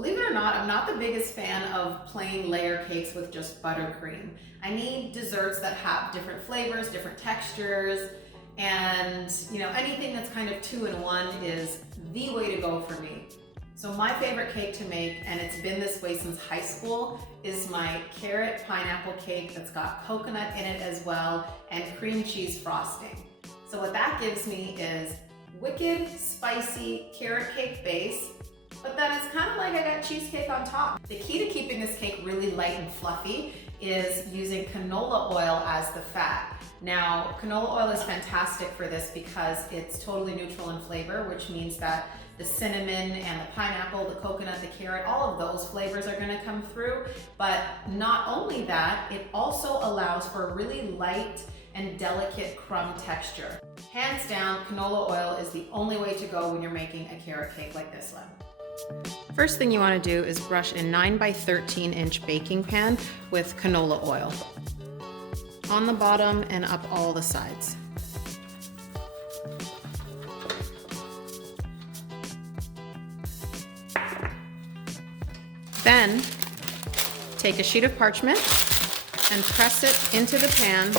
Believe it or not, I'm not the biggest fan of plain layer cakes with just buttercream. I need desserts that have different flavors, different textures, and anything that's kind of 2-in-1 is the way to go for me. So my favorite cake to make, and it's been this way since high school, is my carrot pineapple cake that's got coconut in it as well and cream cheese frosting. So what that gives me is wicked, spicy carrot cake base, but then it's kind of like I got cheesecake on top. The key to keeping this cake really light and fluffy is using canola oil as the fat. Now, canola oil is fantastic for this because it's totally neutral in flavor, which means that the cinnamon and the pineapple, the coconut, the carrot, all of those flavors are gonna come through. But not only that, it also allows for a really light and delicate crumb texture. Hands down, canola oil is the only way to go when you're making a carrot cake like this one. First thing you want to do is brush a 9x13-inch baking pan with canola oil on the bottom and up all the sides. Then take a sheet of parchment and press it into the pan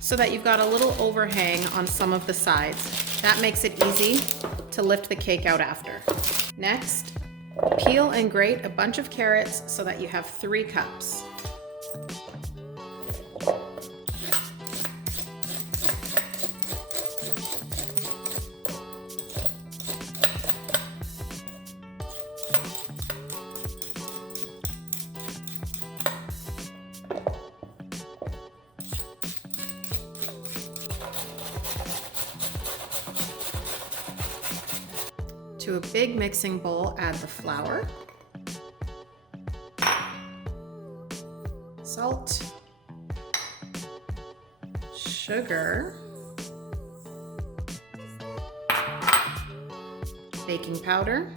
so that you've got a little overhang on some of the sides. That makes it easy to lift the cake out after. Next, peel and grate a bunch of carrots so that you have 3 cups. To a big mixing bowl, add the flour, salt, sugar, baking powder,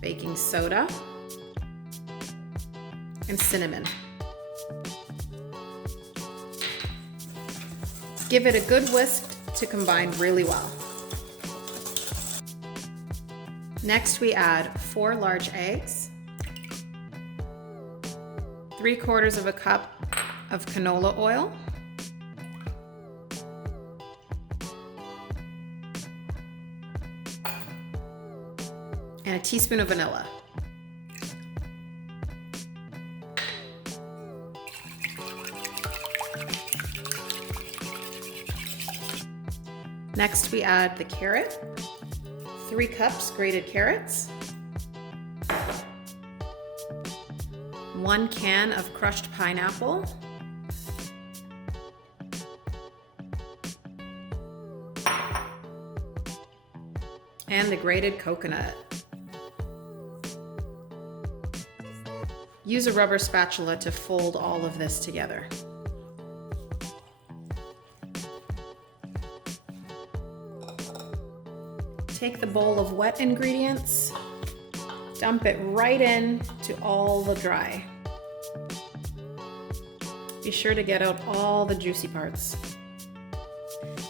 baking soda, and cinnamon. Give it a good whisk to combine really well. Next, we add 4 large eggs, 3/4 of a cup of canola oil, and a teaspoon of vanilla. Next, we add the carrot, 3 cups grated carrots, 1 can of crushed pineapple, and the grated coconut. Use a rubber spatula to fold all of this together. Take the bowl of wet ingredients, dump it right in to all the dry. Be sure to get out all the juicy parts.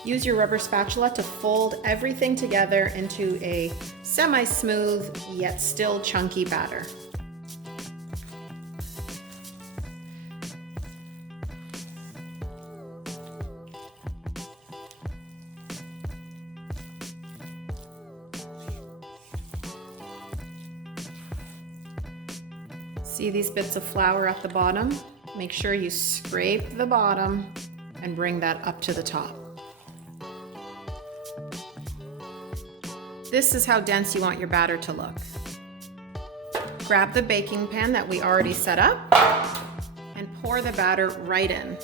Use your rubber spatula to fold everything together into a semi-smooth yet still chunky batter. See these bits of flour at the bottom? Make sure you scrape the bottom and bring that up to the top. This is how dense you want your batter to look. Grab the baking pan that we already set up and pour the batter right in.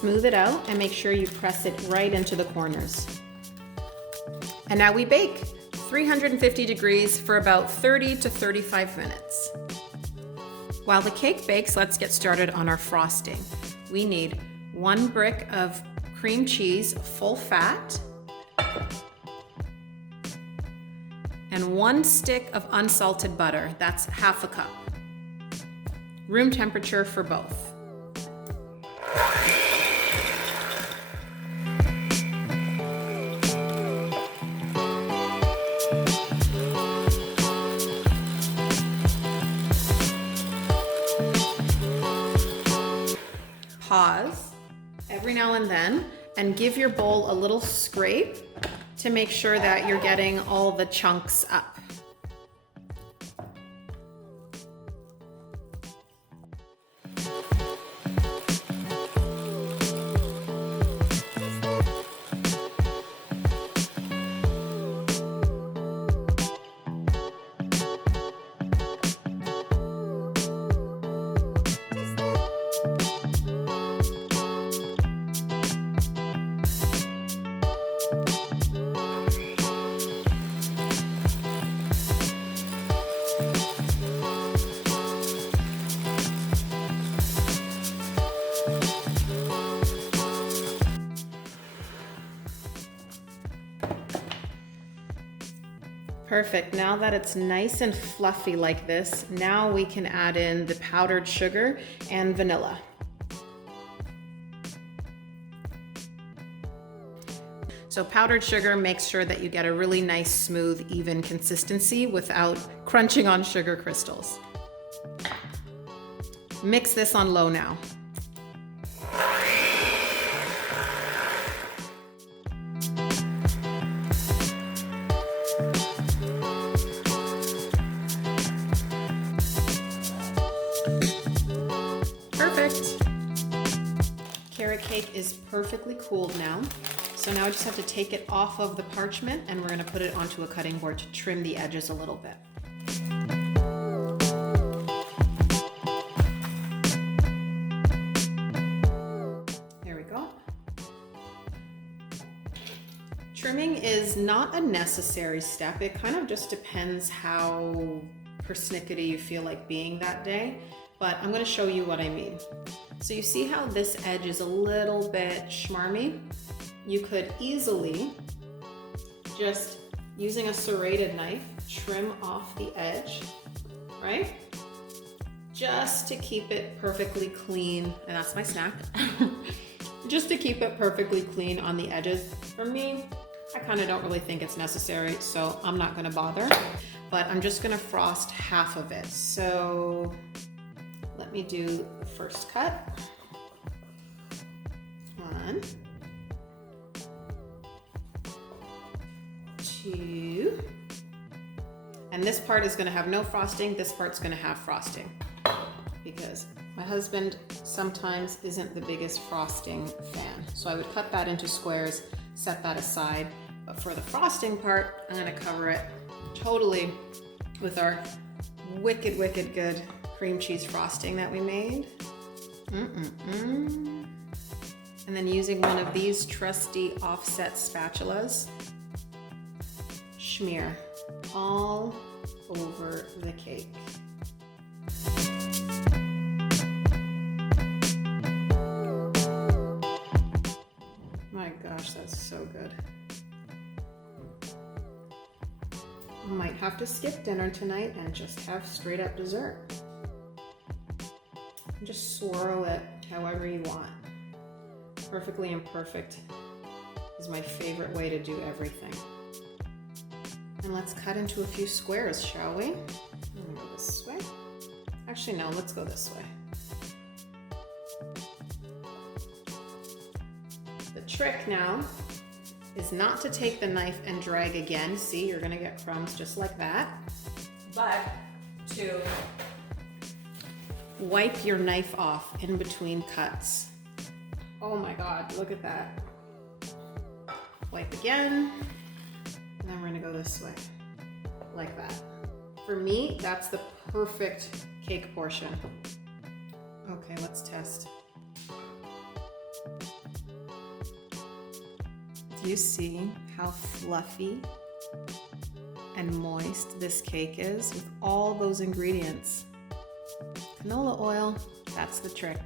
Smooth it out and make sure you press it right into the corners. And now we bake 350 degrees for about 30 to 35 minutes. While the cake bakes, let's get started on our frosting. We need 1 brick of cream cheese, full fat, and 1 stick of unsalted butter. That's half a cup. Room temperature for both. Pause every now and then and give your bowl a little scrape to make sure that you're getting all the chunks up. Perfect. Now that it's nice and fluffy like this, now we can add in the powdered sugar and vanilla. So powdered sugar makes sure that you get a really nice, smooth, even consistency without crunching on sugar crystals. Mix this on low now. Perfect. Carrot cake is perfectly cooled now. So now I just have to take it off of the parchment and we're going to put it onto a cutting board to trim the edges a little bit. There we go. Trimming is not a necessary step. It kind of just depends how persnickety you feel like being that day. But I'm going to show you what I mean. So you see how this edge is a little bit schmarmy? You could easily, just using a serrated knife, trim off the edge, right? Just to keep it perfectly clean, and that's my snack. Just to keep it perfectly clean on the edges. For me, I kind of don't really think it's necessary, so I'm not going to bother. But I'm just going to frost half of it. So let me do the first cut. 1, 2, and this part is going to have no frosting. This part's going to have frosting because my husband sometimes isn't the biggest frosting fan. So I would cut that into squares, set that aside. But for the frosting part, I'm going to cover it totally with our wicked, wicked good cream cheese frosting that we made. And then using one of these trusty offset spatulas, smear all over the cake. My gosh, that's so good. Might have to skip dinner tonight and just have straight up dessert. Just swirl it however you want. Perfectly imperfect is my favorite way to do everything. And let's cut into a few squares, shall we? I'm gonna go this way. Actually, no, let's go this way. The trick now is not to take the knife and drag again. See, you're gonna get crumbs just like that. But to wipe your knife off in between cuts. Oh my God, look at that. Wipe again. And then we're gonna go this way, like that. For me, that's the perfect cake portion. Okay, let's test. Do you see how fluffy and moist this cake is with all those ingredients? Canola oil, that's the trick.